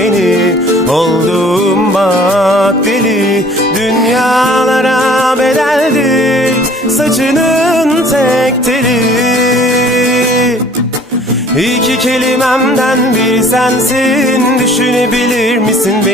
beni. Oldum bak deli Dünyalara bedeldir Saçının tek teli. İki kelimemden biri sensin Düşünebilir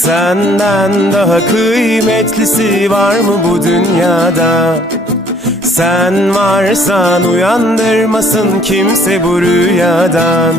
Senden daha kıymetlisi var mı bu dünyada? Sen varsan uyandırmasın kimse bu rüyadan